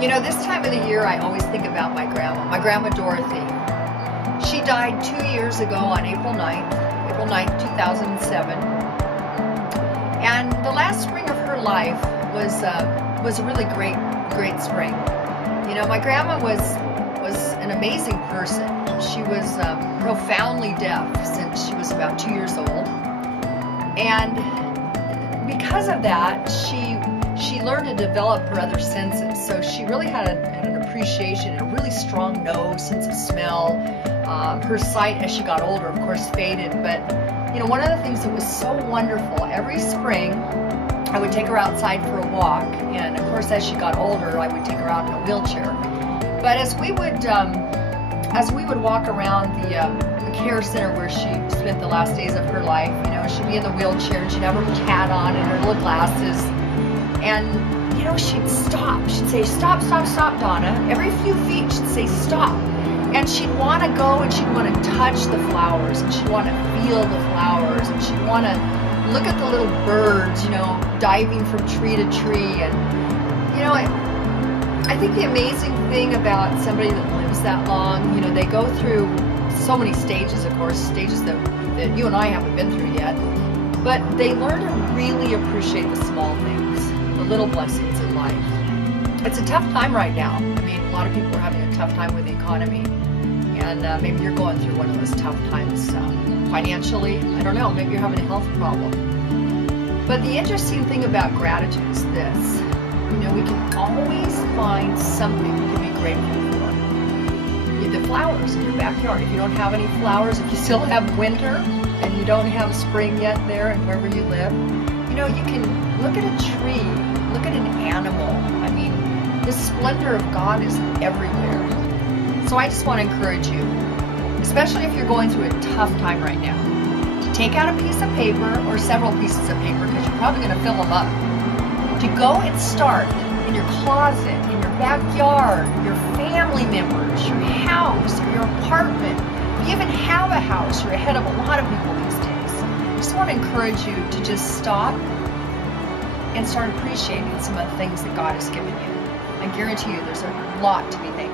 You know, this time of the year, I always think about my grandma Dorothy. She died 2 years ago on April 9th, 2007. And the last spring of her life was a really great spring. You know, my grandma was an amazing person. She was profoundly deaf since she was about 2 years old. And because of that, she learned to develop her other senses. So she really had an appreciation, a really strong nose, sense of smell. Her sight as she got older, of course, faded. But, you know, one of the things that was so wonderful, every spring, I would take her outside for a walk. And, of course, as she got older, I would take her out in a wheelchair. But as we would walk around the care center where she spent the last days of her life, you know, she'd be in the wheelchair and she'd have her hat on and her little glasses. And, you know, she'd stop. She'd say, stop, stop, stop, Donna. Every few feet, she'd say, stop. And she'd want to go and she'd want to touch the flowers and she'd want to feel the flowers and she'd want to look at the little birds, you know, diving from tree to tree. And, you know, I think the amazing thing about somebody that lives that long, you know, they go through so many stages, of course, stages that you and I haven't been through yet, but they learn to really appreciate the small things, the little blessings in life. It's a tough time right now. I mean, a lot of people are having a tough time with the economy, and maybe you're going through one of those tough times financially. I don't know, maybe you're having a health problem. But the interesting thing about gratitude is this. You know, we can always find something we can be grateful for. The flowers in your backyard. If you don't have any flowers, if you still have winter and you don't have spring yet there and wherever you live, you know, you can look at a tree, look at an animal. I mean, the splendor of God is everywhere. So I just want to encourage you, especially if you're going through a tough time right now, to take out a piece of paper or several pieces of paper, because you're probably going to fill them up, to go and start in your closet, in your backyard, your family members, your house, or your apartment. If you even have a house, you're ahead of a lot of people these days. I just want to encourage you to just stop and start appreciating some of the things that God has given you. I guarantee you there's a lot to be thankful for.